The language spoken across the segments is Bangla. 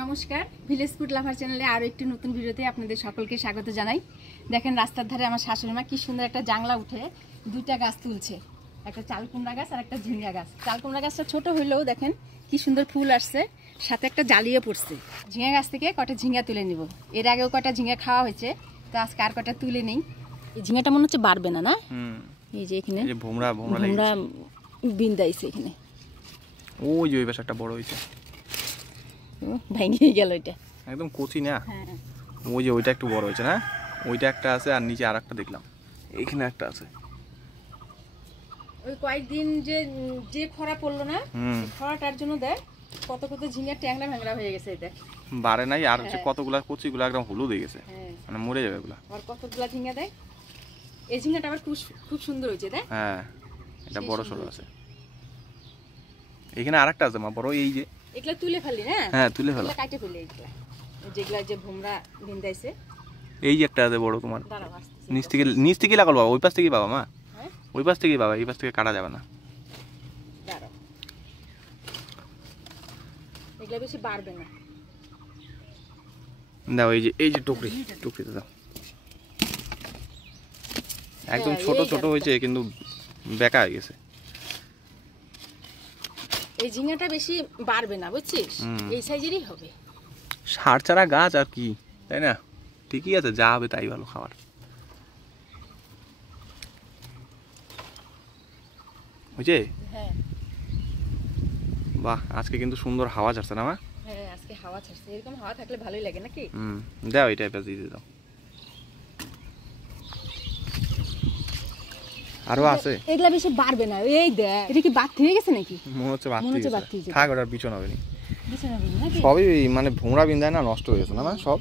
নমস্কার, ভিলেজ ফুড লাভার চ্যানেলে আরও একটি নতুন ভিডিওতে আপনাদের সকলকে স্বাগত জানাই। দেখেন রাস্তার ধারে আমার শাশুড়ি মা কি সুন্দর একটা জাংলা উঠে দুইটা গাছ তুলছে, একটা চাল কুমড়া গাছ আর একটা ঝিঙ্গা গাছ। চাল কুমড়া গাছটা ছোট হইলেও দেখেন কি সুন্দর ফুল আসছে, সাথে একটা জালিয়ে পড়ছে। ঝিঙ্গা গাছ থেকে কটা ঝিঙ্গা তুলে নিব। এর আগেও কটা ঝিঙ্গা খাওয়া হয়েছে, তো আজকে আর কটা তুলে নেই। এই ঝিঙ্গাটা মনে হচ্ছে বাড়বে না, না? এই যে এখানে ভোমরা বিন্দাইছে, এখানে ওই যে ওই পাশে একটা বড় হয়েছে, ভেঙে গেল। এটা একদম কচি না? হ্যাঁ, ওই যে ওইটা একটু বড় হয়েছে না? ওইটা একটা আছে আর নিচে আর একটা দেখলাম, এইখানে একটা আছে। ওই কয়েকদিন যে খরা পড়লো না, খরাটার জন্য দেখ কত কত ঝিঙ্গা ট্যাংরা ভ্যাংরা হয়ে গেছে। দেখ বাড়ে নাই, আর হচ্ছে কতগুলা কচিগুলা একদম হলুদ হয়ে গেছে, মানে মরে যাবে এগুলা। আর কতগুলা ঝিঙ্গা দেখ, এই ঝিঙ্গাটা আবার খুব সুন্দর হয়েছে। দেখ, হ্যাঁ, এটা বড় সরো আছে। এখানে আরেকটা আছে মা বড়, এই যে এগুলা তুলে ফেলি না? হ্যাঁ, তুলে ফেলা, কাটে ফেলি এগুলা, যেগুলা যে ভোমরা বিন্দাইছে। এই যে একটা আছে বড় তোমার, নিচ থেকে লাগালো বাবা, ওই পাশ থেকে বাবা মা, ওই পাশ থেকে বাবা, এই পাশ থেকে কাটা যাবে না। এগুলা বেশি বাড়বে না। দাও এই যে টুকরিতে দাও। একদম ছোট ছোট হয়েছে কিন্তু বেঁকা হয়ে গেছে। এই ঝিঙ্গাটা বেশি বাড়বে না, বুঝছিস? এই সাইজেরই হবে। সার ছাড়া গাছ আর কি, তাই না? ঠিকই আছে, যা হবে তাই ভালো খাবার। বুঝছে? হ্যাঁ, বাহ, আজকে কিন্তু সুন্দর হাওয়া ছাড়ছে না মা? হ্যাঁ, আজকে হাওয়া ছাড়ছে। এরকম হাওয়া থাকলে ভালোই লাগে নাকি? দাও এই টাইপের দিয়ে দাও। আরো আছে, এগুলা বেশি বাড়বে না। এই দেখ, এটা কি বাড়তি হয়ে গেছে নাকি? মনে হচ্ছে বাড়তি হয়েছে। থাক, ওটার বিছন হবে না। নাকি সবই মানে ভোমরা বিন্দায় না, নষ্ট হয়ে গেছে না মা সব।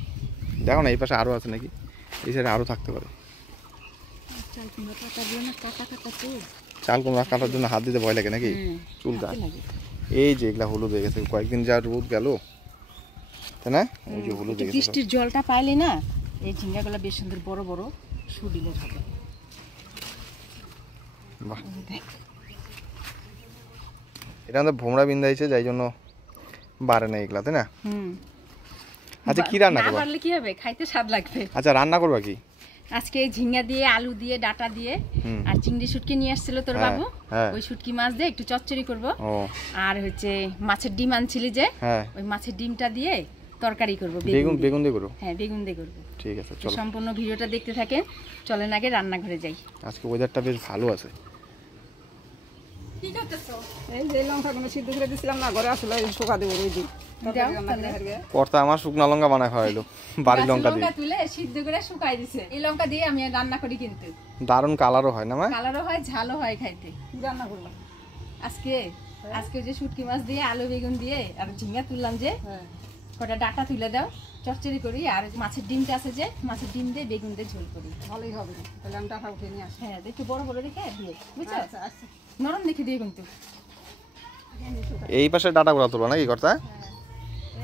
দেখো না এই পাশে আরো আছে নাকি, এই সাইডে আরো থাকতে পারে। চাল কুমড়া কাটার জন্য হাত দিতে ভয় লাগে নাকি? চুলকা। এই যে এগুলা হলুদ হয়ে গেছে, কয়েকদিন যা রোদ গেল, তাই না? ওই যে হলুদ হয়ে গেছে। বৃষ্টির জলটা পাইলে না এই ঝিঙ্গাগুলো বেশ সুন্দর বড় বড় সুডিলের হবে। বাহ, এটা আমাদের ভোমরা বিন্দাইছে, যাই জন্য বাড়ে না এগুলা, তাই না? আচ্ছা, কি রান্না করবা? পারলে কি হবে, খাইতে স্বাদ লাগবে। আচ্ছা, রান্না করবা কি আজকে? ঝিঙ্গা দিয়ে, আলু দিয়ে, ডাটা দিয়ে, আর চিংড়ি শুটকি নিয়ে আসছিল তোর বাবু, ওই শুটকি মাছ দিয়ে একটু চচ্চড়ি করব। আর হচ্ছে মাছের ডিম আনছিলি যে, ওই মাছের ডিমটা দিয়ে তরকারি করব। বেগুন দিয়ে করব? হ্যাঁ, বেগুন দিয়ে করব। ঠিক আছে, চলো সম্পূর্ণ ভিডিওটা দেখতে থাকেন। চলেন আগে রান্নাঘরে যাই। আজকে ওয়েদারটা বেশ ভালো আছে। কি করতেছো? এই যে লঙ্কাগুলো সিদ্ধ করে দিছিলাম না, ঘরে আসলে শুকা দেবো ওই দিন। কর্তা আমার শুকনা লঙ্কা বানায় খাওয়াইলো, বাড়ির লঙ্কা দিয়ে তুলে সিদ্ধ করে শুকাই দিছে। এই লঙ্কা দিয়ে আমি রান্না করি, কিন্তু দারুণ কালারও হয় না মা? কালারও হয়, ঝালও হয় খাইতে। কি রান্না করলাম আজকে যে শুটকি মাছ দিয়ে, আলু বেগুন দিয়ে আর ঝিঙ্গা তুললাম, যে কটা ডাটা তুলে দাও, চচ্চড়ি করি। আর মাছের ডিমটা আছে যে, মাছের ডিম দিয়ে বেগুন দিয়ে ঝোল করি। ভালোই হবে, তাহলে আমি ডাটা উঠে নিয়ে আসি। হ্যাঁ, একটু বড় বড় দেখে দিয়ে, বুঝছো? আচ্ছা, নরম দেখে দিয়ে কিন্তু। এই পাশে ডাটা গুলা তুলবা নাকি কর্তা?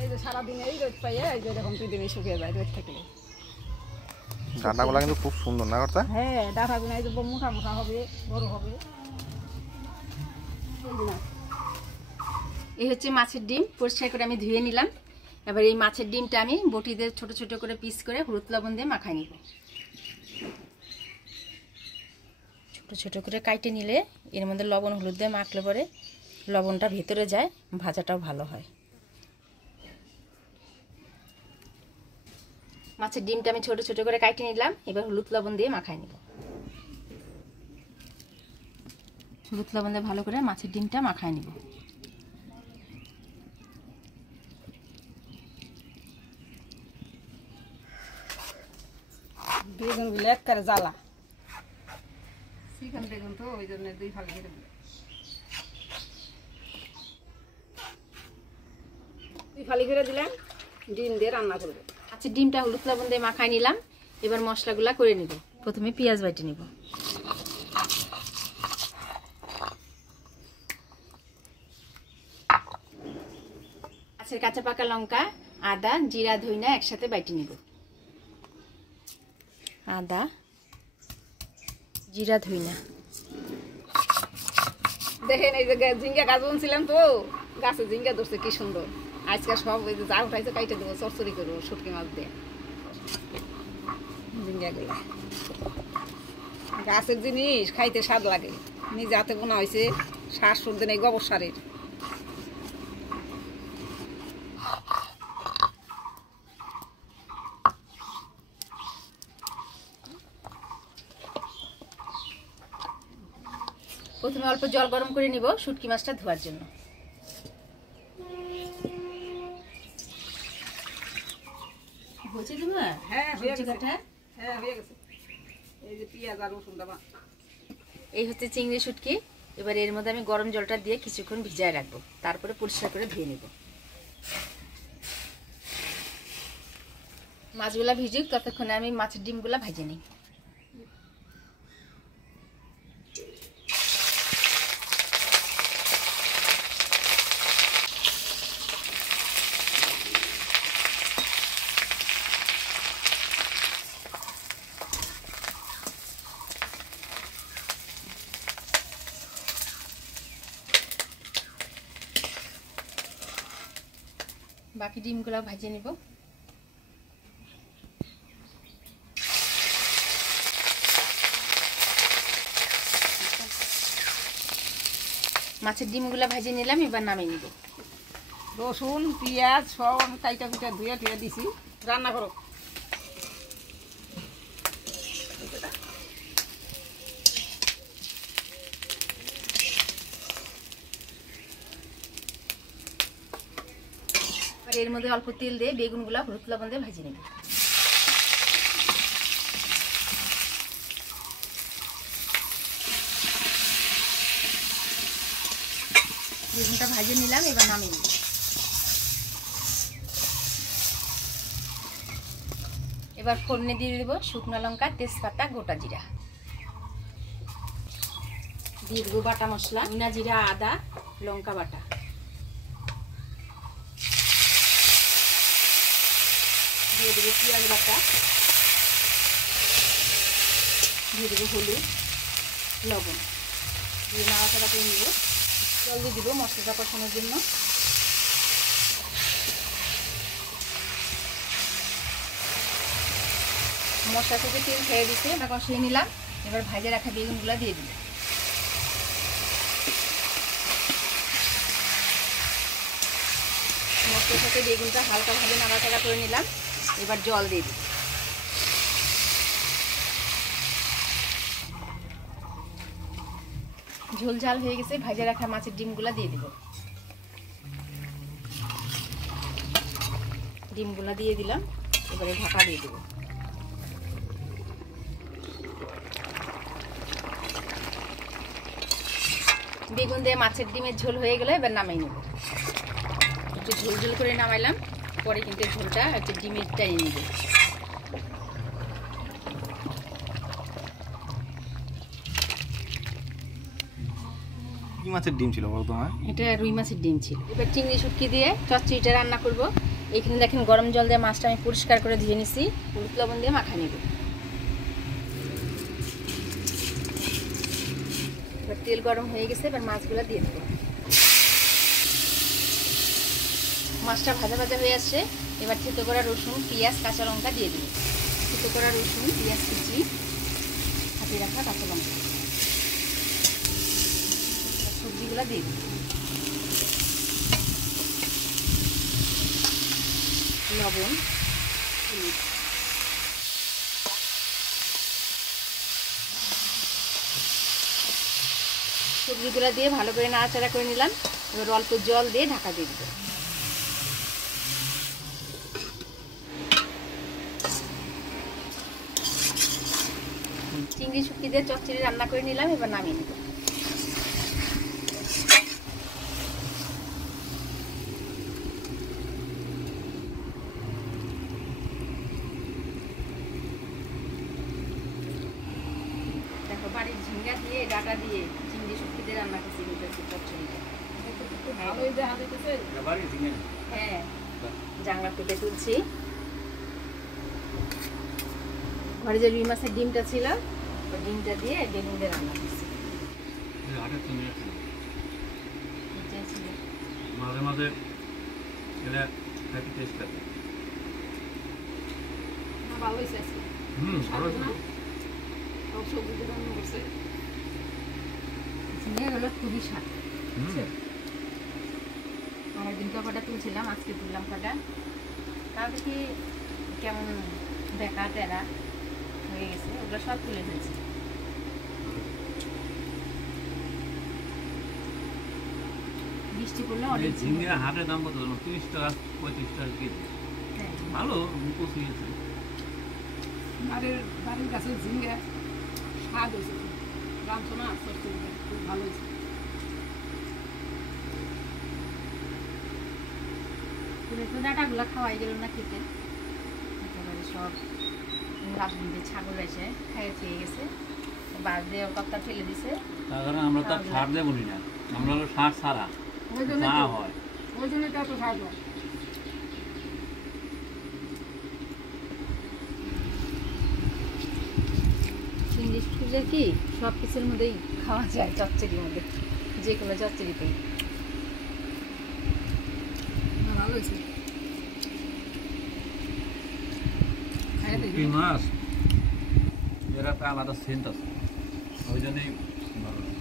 এই যে সারাদিন এই রোদ পাইয়ে, এই যে এরকম 2 দিনে শুকিয়ে যায় রোদ থাকলে। ডাটা গুলা কিন্তু খুব সুন্দর না কর্তা? হ্যাঁ, ডাটাগুলো এই যে মোটা মোটা হবে, বড় হবে। এই হচ্ছে মাছের ডিম, পরিষ্কার করে আমি ধুয়ে নিলাম। এবার এই মাছের ডিমটা আমি বটি দিয়ে ছোট ছোট করে পিস করে হলুদ লবণ দিয়ে মাখাই নিব। ছোট ছোট করে কাটে নিলে এর মধ্যে লবণ হলুদ দিয়ে মাখলে পরে লবণটা ভেতরে যায়, ভাজাটাও ভালো হয়। মাছের ডিমটা আমি ছোট ছোট করে কাটে নিলাম। এবার হলুদ লবণ দিয়ে মাখাই নিব। হলুদ লবণ দিয়ে ভালো করে মাছের ডিমটা মাখাই নিব। বেগুনগুলো একবারে জ্বালা, চিকেন বেগুন তো ওই জন্য 2 ফালি করে দিলাম। 2 ফালি করে দিলাম, ডিম দিয়ে রান্না করবো। আচ্ছা, ডিমটা হলুদ লবণ দিয়ে মাখাই নিলাম। এবার মশলাগুলা করে নিব। প্রথমে পেঁয়াজ বাটি নিব। গাছের কাঁচা পাকা লঙ্কা, আদা, জিরা, ধইনা একসাথে বাটি নিব। আদা, জিরা, ধইনা। দেখেন এই যে ঝিঙ্গা গাছ বুনছিলাম তো, গাছে ঝিঙ্গা ধরছে কি সুন্দর। আজকে সব ওই যে যা উঠাইছে কাইটে দেবো, চরচরি করবো শুটকি মাছ দিয়ে। ঝিঙ্গাগুলো গাছের জিনিস খাইতে স্বাদ লাগে, নিজে হাতে বোনা হয়েছে, শ্বাস শুনতে নেই গোবর সারের। প্রথমে অল্প জল গরম করে নিব শুটকি মাছটা ধোয়ার জন্য। হয়েছে তোমার? হ্যাঁ হয়ে সবজি গেছে, কাটা? হ্যাঁ হয়ে গেছে। এই যে পেঁয়াজ আর রসুনটা এই হচ্ছে চিংড়ি শুটকি। এবার এর মধ্যে আমি গরম জলটা দিয়ে কিছুক্ষণ ভিজায় রাখবো, তারপরে পরিষ্কার করে ধুয়ে নেব। মাছগুলা ভিজুক, ততক্ষণে আমি মাছের ডিমগুলা ভেজে নিই। বাকি ডিমগুলো ভেজে নিব। মাছের ডিমগুলো ভেজে নিলাম, এবার নামিয়ে নিব। রসুন পেঁয়াজ সব আমি কাইটা কুইটা ধুয়ে টুয়ে দিছি, রান্না করো। আর এর মধ্যে অল্প তেল দিয়ে বেগুনগুলো হলুদ লবণ দিয়ে ভেজে নেব। বেগুনটা ভেজে নিলাম, এবার নামিয়ে নিব। এবার ফোড়নে দিয়ে দেবো শুকনো লঙ্কা, তেজপাতা, গোটা জিরা। দিয়ে দেবো বাটা মশলা, ধনিয়া, জিরা, আদা, লঙ্কা বাটা। দিয়ে দেবো পেঁয়াজ বাটা, দিয়ে দেবো হলুদ, লবণ, দিয়ে নাড়াচাড়া করে নেব। জল দিয়ে দেবো মশলাটা কষানোর জন্য। মশলা থেকে তেল ছেড়ে দিচ্ছে, আমরা কষিয়ে নিলাম। এবার ভাজে রাখা বেগুনগুলো দিয়ে দিলাম। মশলার সাথে বেগুনটা হালকাভাবে নাড়াচাড়া করে নিলাম। এবার জল দিয়ে দিই। ঝোল ঝাল হয়ে গেছে, ভাজে রাখা মাছের ডিমগুলো দিয়ে দিব। ডিমগুলো দিয়ে দিলাম, এবারে ঢাকা দিয়ে দেব। বেগুন দিয়ে মাছের ডিমের ঝোল হয়ে গেলে এবার নামাই নেব। একটু ঝোল ঝোল করে নামাইলাম, পরে কিন্তু ঝোলটা একটু ডিমের টাইনে নেব। কি মাছের ডিম ছিল বলতো? এটা রুই মাছের ডিম ছিল। এবার চিংড়ি শুটকি দিয়ে চচ্চড়িটা রান্না করব। এখানে দেখেন গরম জল দিয়ে মাছটা আমি পরিষ্কার করে ধুয়ে নিছি, হলুদ লবণ দিয়ে মাখা নেব। এবার তেল গরম হয়ে গেছে, এবার মাছগুলো দিয়ে দেবো। মাছটা ভাজা ভাজা হয়ে আসছে, এবার থেতো করা রসুন, পেঁয়াজ, কাঁচা লঙ্কা দিয়ে দেবো। থেতো করা রসুন, পেঁয়াজ কুচি, হাতে রাখা কাঁচা লঙ্কা, সবজিগুলো দিয়ে দেবো। লবণ, হলুদ, সবজিগুলো দিয়ে ভালো করে নাড়াচাড়া করে নিলাম। এবার অল্প জল দিয়ে ঢাকা দিয়ে দেবো। চিংড়ি শুটকি দিয়ে চচ্চড়ি রান্না করে নিলাম, এবার নামিয়ে নেব। দেখো বাড়ির ঝিঙ্গা দিয়ে ডাটা দিয়ে চিংড়ি শুটকি দিয়ে রান্না করছি চচ্চড়িটা। ভালোই দেখা যাইতেছে। হ্যাঁ, জাংলা থেকে তুলছি। ঘরে যে রুই মাছের ডিমটা ছিল, ওই ডিমটা দিয়ে বেগুন দিয়ে রান্না করছি। মাঝে মাঝে এটা একটু টেস্ট আছে। না, ভালো হয়েছে আজকে। ভালো আছে। না? সব সবজি দিয়ে রান্না করছে। ঝিঙেগুলো খুবই স্বাদ। হুম। অনেকদিন তো কটা তুলছিলাম, আজকে তুললাম কটা। তাও দেখি কেমন দেখা টেরা হয়ে গেছে, ওগুলো সব তুলে ফেলছি। বৃষ্টি পড়লে এই অনেক ঝিঙে হাটের দাম কত জানো? 30 টাকা 35 টাকা কেজি। হ্যাঁ। ভালো কচি আছে। বাড়ির গাছের ঝিঙ্গা স্বাদ হয়েছে খুব। রাঁধছো না সরষে দিয়ে, খুব ভালো হয়েছে। তো ডাটাগুলো খাওয়াই গেল না খেতে, একেবারে সব রাজবন্দি ছাগল এসে খেয়ে খেয়ে গেছে, বাদ দিয়ে কপ্তা ফেলে দিছে। তার কারণে আমরা তো আর সার দিয়ে বলি না, আমরা হলো সার ছাড়া ওই জন্য যা তো- হয়। ওই জন্য তো এত স্বাদ হয়। চিংড়ি ফুলে কি সব কিছুর মধ্যেই খাওয়া যায়, চচ্চড়ির মধ্যে, যে কোনো চচ্চড়িতেই। না, ভালো হয়েছে। খাইয়ে দেখি। শুটকি মাছ এর একটা আলাদা সেন্ট আছে, ওই জন্যই ভালো লাগে।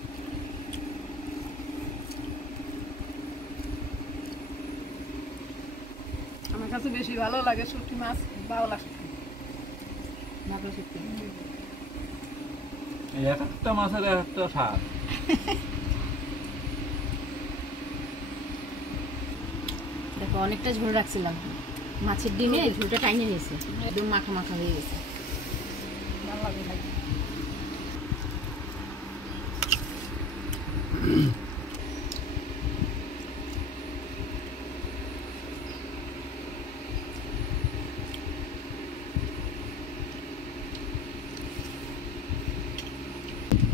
আমার কাছে বেশি ভালো লাগে শুটকি মাছ, বাওলা শুটকি। ভালো সত্যি। এই এক একটা মাছের এক একটা স্বাদ। দেখো অনেকটা ঝোল রাখছিলাম, মাছের ডিমে ঝোলটা টাইনে নিয়েছে, একদম মাখা মাখা হয়ে গেছে। ভালো লাগে খাইতে।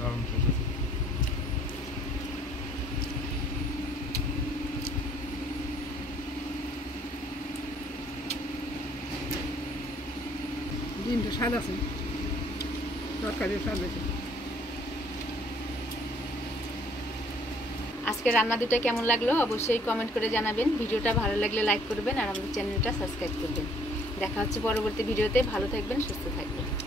দারুণ টেস্ট আছে। ডিমটা স্বাদ আছে, তরকারির স্বাদ আছে। আজকে রান্না দুটো কেমন লাগলো অবশ্যই কমেন্ট করে জানাবেন। ভিডিওটা ভালো লাগলে লাইক করবেন আর আমাদের চ্যানেলটা সাবস্ক্রাইব করবেন। দেখা হচ্ছে পরবর্তী ভিডিওতে। ভালো থাকবেন, সুস্থ থাকবেন।